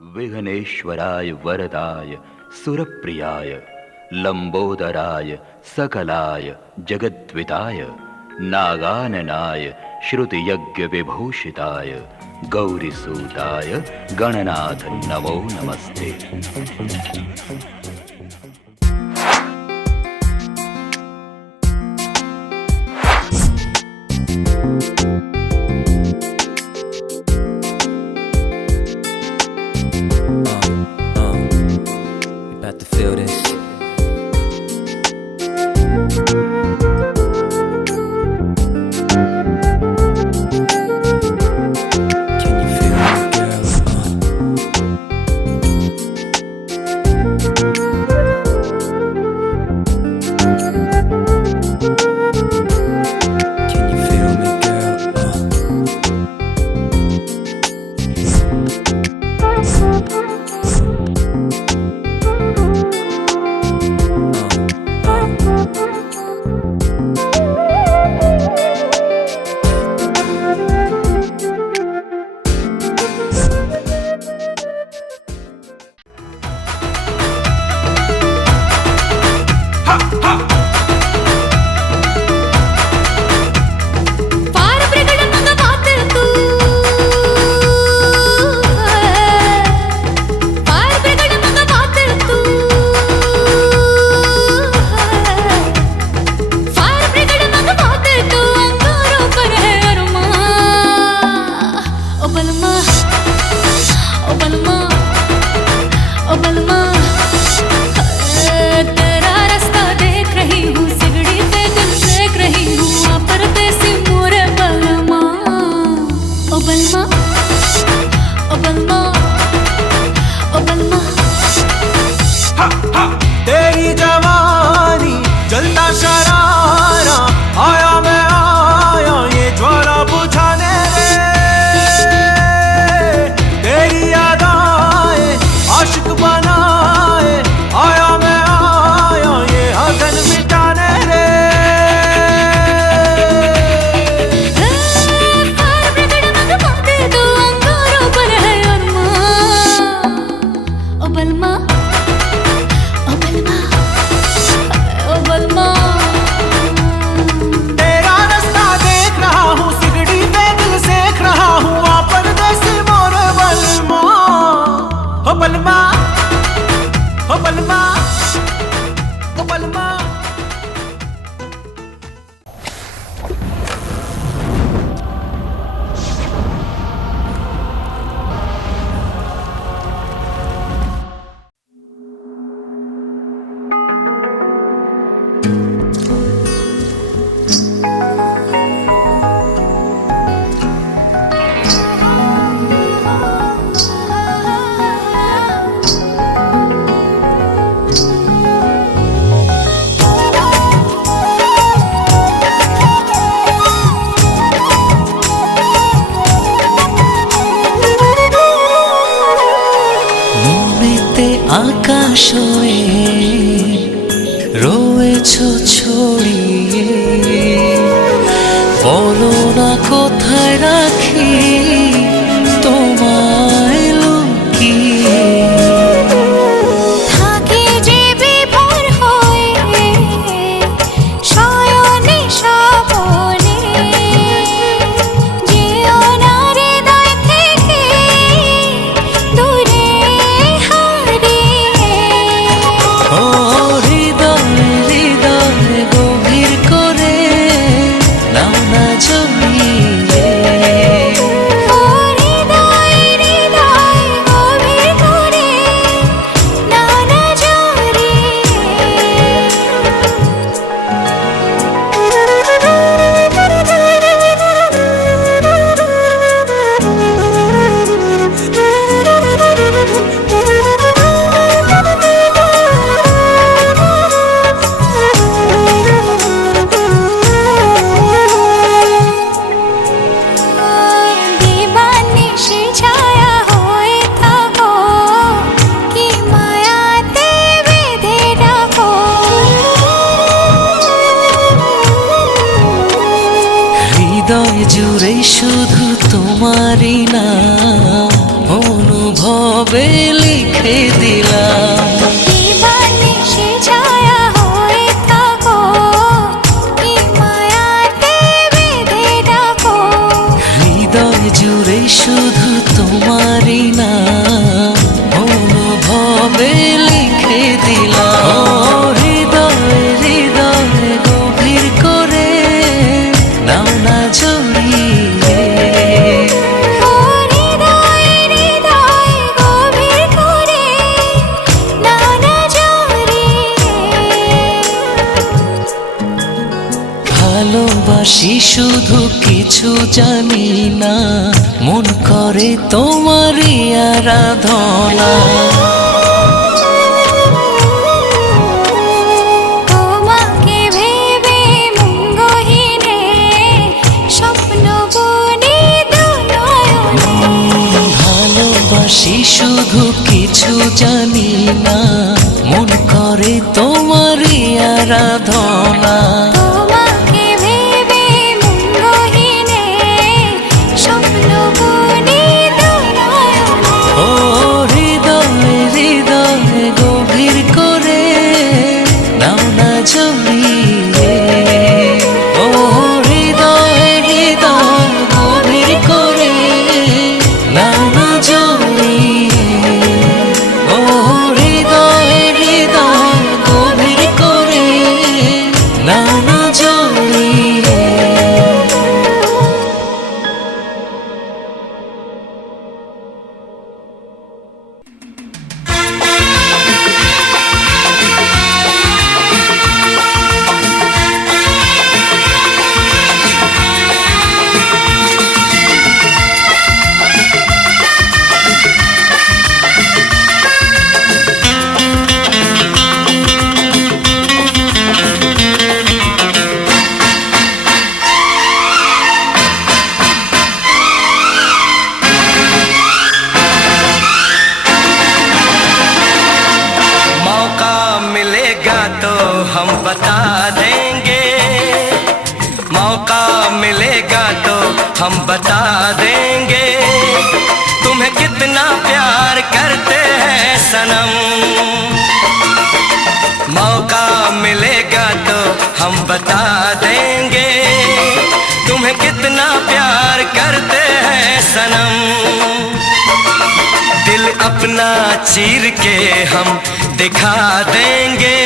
विघ्नेश्वराय वरदाय सुरप्रियाय लंबोदराय सकलाय जगद्विताय नागाननाय श्रुतियज्ञ विभूषिताय गौरीसूताय गणनाथ नमो नमस्ते। About to feel this. Can you feel me, girl? Can you feel me, तेरी जवानी जलता शरारा आया मैं आया ये ज्वाला बुझाने रे। तेरी यादाएं आशिक बनाए आया मैं आया ये अगन मिटाने रे। तेरा रास्ता देख रहा हूँ सिगड़ी पे दिल सेक रहा हूँ आ परदेसी मोर बलमा हो बलमा हो बलमा हो बलमा। আকাশ হয়ে রয়েছ ছড়িয়ে, বলো না কোথায় রাখি তোমায় লুকিয়ে। থাকে যে বিভোর হয়ে শয়নে স্বপনে, যেও না হৃদয় থেকে দূরে হারিয়ে। অনুভবে লিখে দিলাম। জীবনে সে ছায়া হয়ে থাকো, কি মায়াতে বেঁধে ডাকো। হৃদয় জুড়ে শুধু তোমারই নাম অনুভবে লিখে দিলাম। ও হৃদয় হৃদয় গভীর করে নাও না জড়িয়ে। ও হৃদয় হৃদয় গভীর করে নাও না জড়িয়ে। ভালোবাসি শুধু কিছু জানি না, মন করে তোমারই আরাধনা। তোমাকে ভেবে মঙ্গহীনে স্বপ্ন বুনি দুনয়নে। ভালোবাসি শুধু কিছু জানি না, মন করে তোমারই আরাধনা। তোমাকে ভেবে মঙ্গহীনে স্বপ্ন বুনি দুনয়নে। ও হৃদয় হৃদয় গভীর করে নাও না জড়িয়ে। ও হৃদয় হৃদয় গভীর করে নাও না জড়িয়ে। ও হৃদয় হৃদয় গভীর করে নাও না জড়িয়ে। मौका मिलेगा तो हम बता देंगे, मौका मिलेगा तो हम बता देंगे, तुम्हें कितना प्यार करते हैं सनम। मौका मिलेगा तो हम बता देंगे, तुम्हें कितना प्यार करते हैं सनम। दिल अपना चीर के हम दिखा देंगे,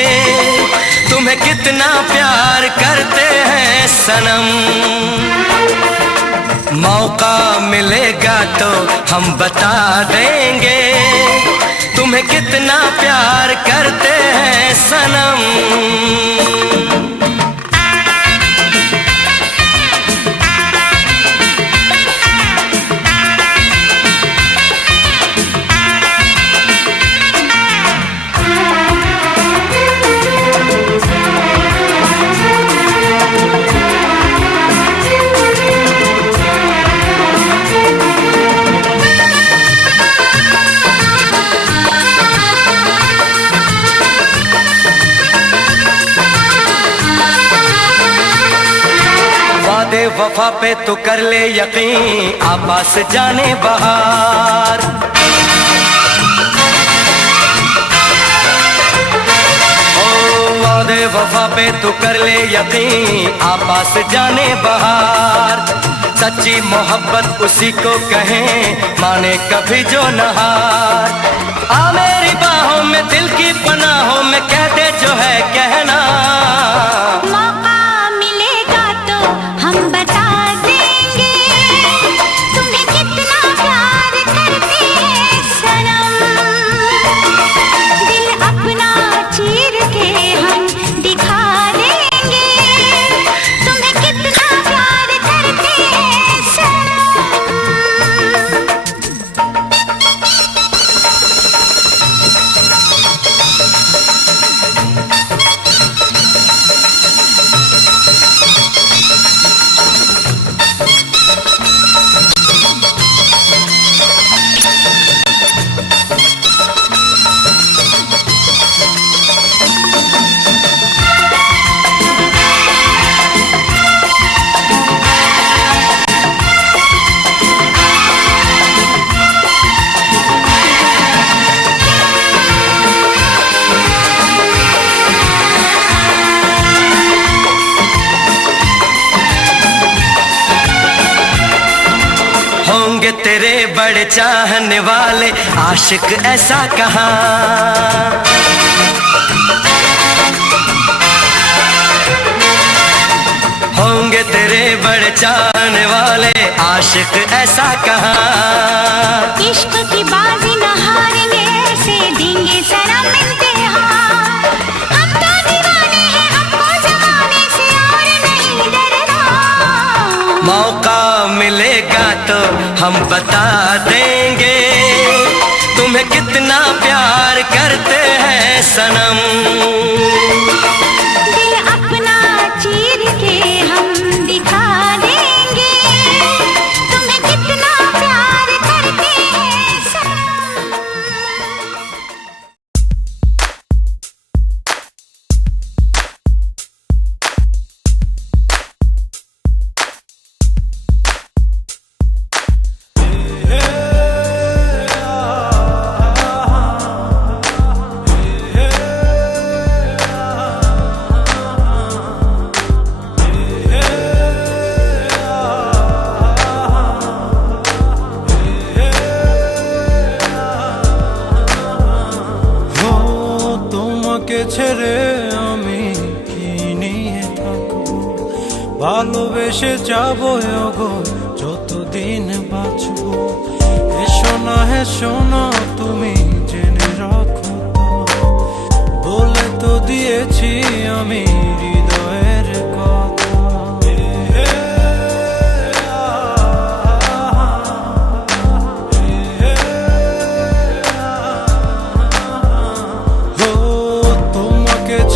तुम्हें कितना प्यार करते हैं सनम। मौका मिलेगा तो हम बता देंगे, तुम्हें कितना प्यार करते हैं सनम। वादे वफा पे तो कर ले यकीन, आपास जाने बहार। ओ वादे वफा पे तो कर ले यकीन, आपास जाने बहार। सच्ची मोहब्बत उसी को कहें, माने कभी जो नहार। आ मेरी बाहों में दिल की पनाहों में कह दे जो है कहना। मौका मिलेगा तो हम बता देंगे, तुम्हें कितना प्यार करते हैं सनम। दिल अपना चीर के हम दिखा देंगे, तुम्हें कितना प्यार करते हैं सनम। तेरे बड़े चाहने वाले आशिक ऐसा कहाँ। होंगे तेरे बड़े चाहने वाले आशिक ऐसा कहाँ। इश्क की बाजी न हारेंगे ऐसे देंगे सनम इम्तिहान। हम तो दीवाने हैं हमको जमाने से और नहीं डरना। मौका मिलेगा तो हम बता देंगे तुम्हें कितना प्यार करते हैं सनम। दिल अपना चीर के हम दिखा देंगे तुम्हें कितना प्यार करते हैं सनम। ছেড়ে আমি কি নিয়ে থাকবো, ভালোবেসে যাবো গো যতদিন বাঁচবো। এসো না তুমি জেনে রাখো তো, বলে তো দিয়েছি আমি হৃদয়ের কথা।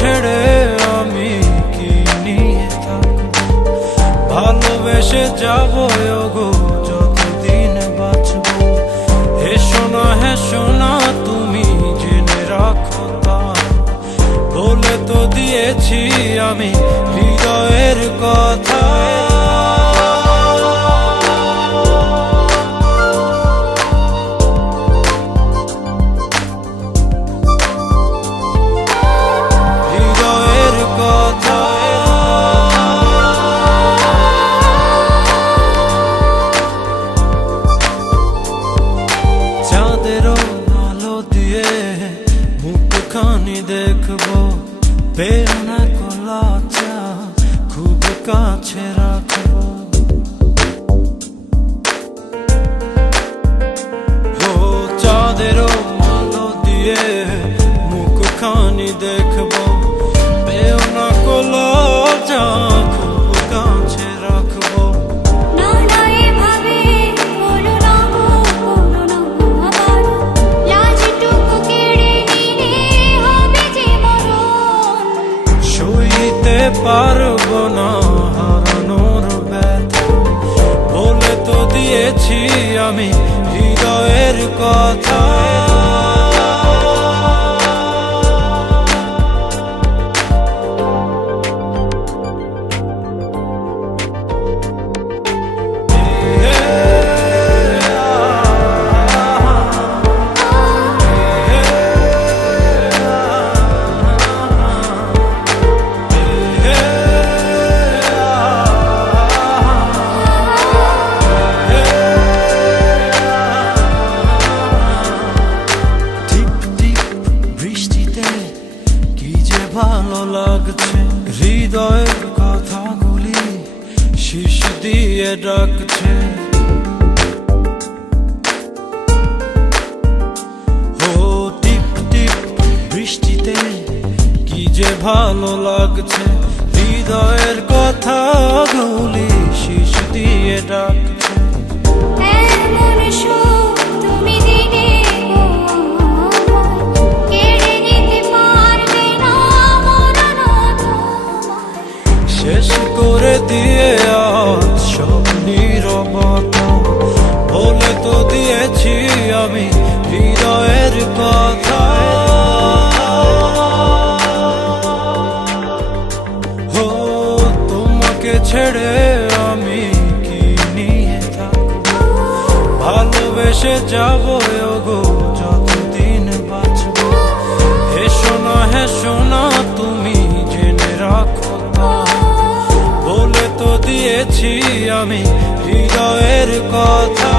ছেড়ে আমি কি নিয়ে থাকবো, ভালোবেসে যাবো গো যতদিন বাঁচবো। এসো না তুমি জেনে রাখো তা, বলে তো দিয়েছি আমি হৃদয়ের কথা। দেখবো পেও না কলাচা, খুব কাছে রাখবো। ও চাঁদেরও আলো দিয়ে মুখখানি দেখবো, পেও না কলাচা, খুব কাছে রাখবো। পারবো না হারানোর ব্যথা, বলে তো দিয়েছি আমি হৃদয়ের কথা। ভালো লাগছে হৃদয়ের কথাগুলি শীষ দিয়ে ডাকছে। ও টিপ টিপ বৃষ্টিতে কি যে ভালো লাগছে, হৃদয়ের কথাগুলি শীষ দিয়ে ডাকছে। শেষ করে দিয়ে আজ সব নীরবতা, বলে তো দিয়েছি আমি হৃদয়ের কথা। ও তোমাকে ছেড়ে আমি কি নিয়ে থাকবো, ভালোবেসে যাবো গো যতদিন বাঁচবো। এসো না তুমি জেনে রাখো তা, বলে তো দিয়েছি আমি হৃদয়ের কথা।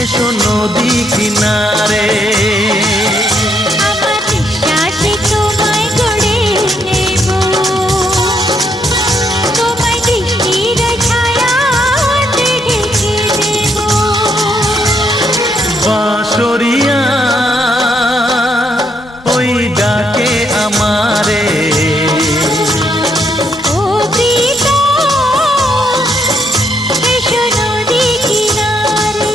এসো নদী কিনারে। আমার বিশ্বাসে তোমায় গড়ে নেব, তোমায় দৃষ্টির ছায়াতে ঢেকে দেব। বাঁশরিয়া ওই ডাকে আমারে, ও প্রীতম এসো নদী কিনারে।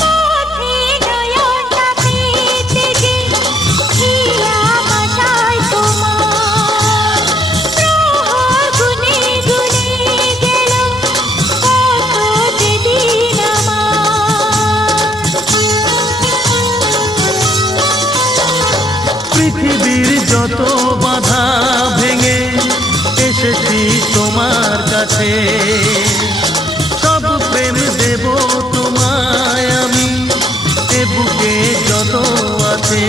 পথে নয়নটা পেতে যে হিয়া বাসায় তোমার, প্রহর গুনে গুনে গেল কত যে দিন আমার। পৃথিবীর যত বাধা ভেঙে এসেছি তোমার কাছে, সব প্রেম দেব তোমায় আমি, এ বুকে যত আছে।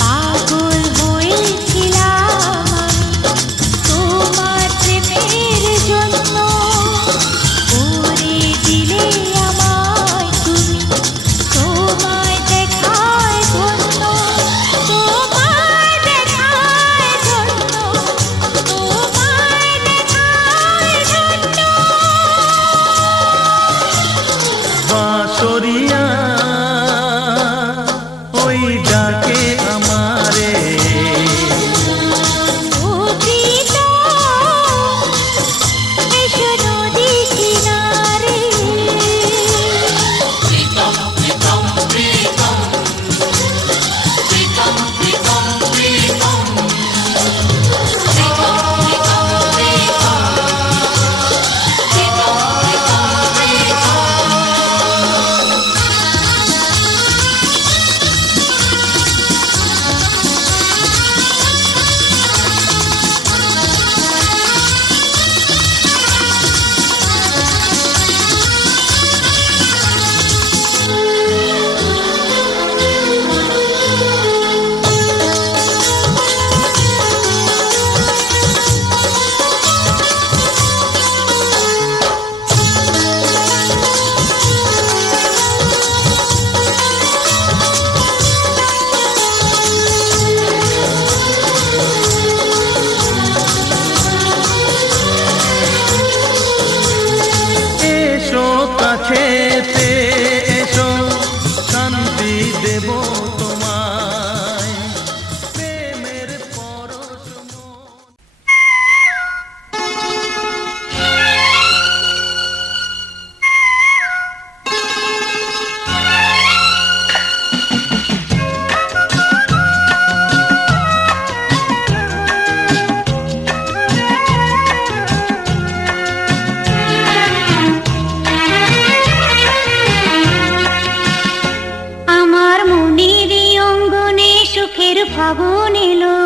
পাগল হয়েছিলাম আমি তোমার প্রেমের জন্য, করে দিলে আমায় তুমি তোমায় দেখায় ধন্য, তোমায় দেখায় ধন্য, তোমায় দেখায় ধন্য। বাঁশরিয়া ওই ডাকে আমারে, ও প্রীতম এসো নদী কিনারে। এসো কাছেতে এসো, শান্তি দেব তোমায়, প্রেমের পরশ মন। আমার মনের অঙ্গনে সুখের ফাগুন এলো,